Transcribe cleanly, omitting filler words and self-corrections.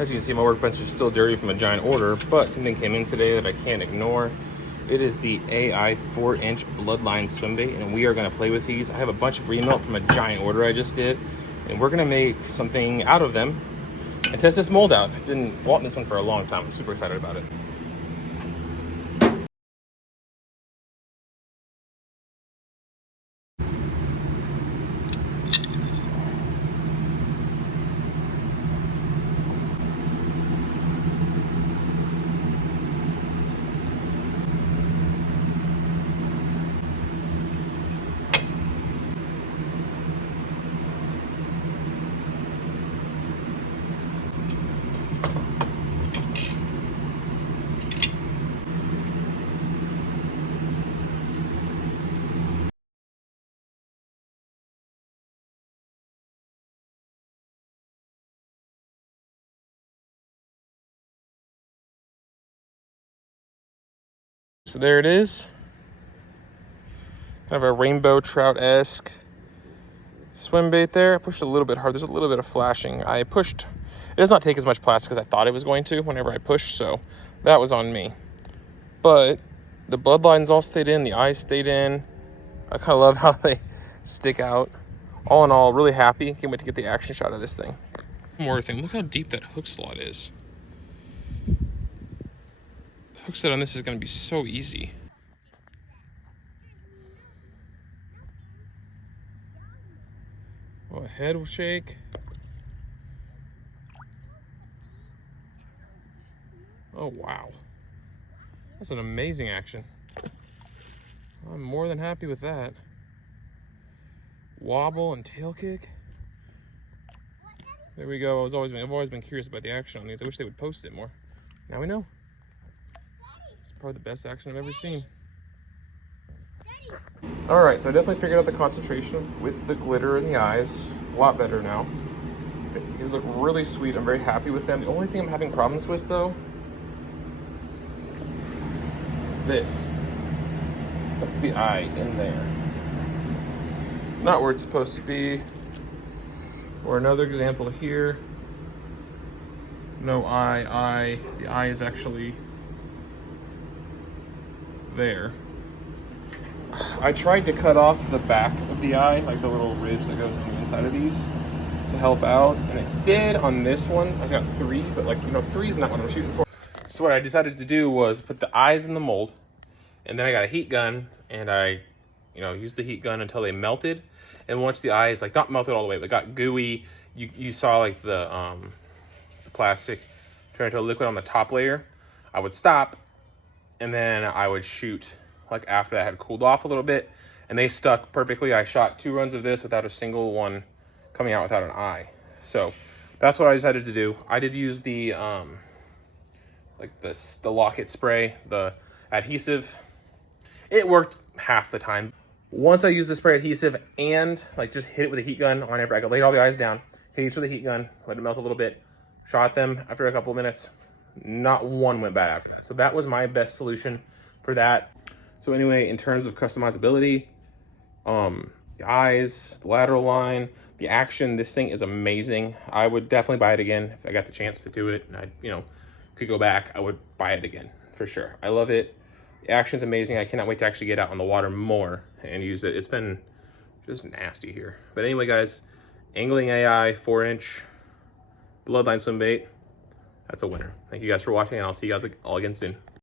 As you can see, my workbench is still dirty from a giant order, but something came in today that I can't ignore. It is the AI 4-inch Bloodline Swimbait, and we are going to play with these. I have a bunch of remelt from a giant order I just did, and we're going to make something out of them and test this mold out. I've been wanting this one for a long time. I'm super excited about it. So there it is. Kind of a rainbow trout-esque swim bait there. I pushed a little bit hard. There's a little bit of flashing. It does not take as much plastic as I thought it was going to whenever I pushed, so that was on me. But the bloodlines all stayed in, the eyes stayed in. I kind of love how they stick out. All in all, really happy. Can't wait to get the action shot of this thing. One more thing, look how deep that hook slot is. The hook set on this is going to be so easy. Oh, a head will shake. Oh, wow. That's an amazing action. I'm more than happy with that. Wobble and tail kick. There we go. I've always been curious about the action on these. I wish they would post it more. Now we know. It's probably the best action I've ever seen. All right, so I definitely figured out the concentration with the glitter in the eyes. A lot better now. These look really sweet. I'm very happy with them. The only thing I'm having problems with, though, is this. That's the eye in there. Not where it's supposed to be. Or another example here. No eye. The eye is actually there. I tried to cut off the back of the eye, like the little ridge that goes on the inside of these, to help out, and it did on this one. I got 3, but 3 is not what I'm shooting for. So what I decided to do was put the eyes in the mold, and then I got a heat gun, and I, used the heat gun until they melted. And once the eyes, not melted all the way, but got gooey, you saw the plastic turn into a liquid on the top layer, I would stop, and then I would shoot after that had cooled off a little bit, and they stuck perfectly. I shot 2 runs of this without a single one coming out without an eye. So that's what I decided to do. I did use the the locket spray, the adhesive. It worked half the time. Once I used the spray adhesive and just hit it with a heat gun on every, I laid all the eyes down, hit each with a heat gun, let it melt a little bit, shot them after a couple of minutes. Not one went bad after that. So that was my best solution for that. So anyway, in terms of customizability, the eyes, the lateral line, the action, this thing is amazing. I would definitely buy it again if I got the chance to do it, and I, could go back. I would buy it again for sure. I love it. The action's amazing. I cannot wait to actually get out on the water more and use it. It's been just nasty here. But anyway, guys, Angling AI 4-inch Bloodline swim bait. That's a winner. Thank you guys for watching, and I'll see you guys all again soon.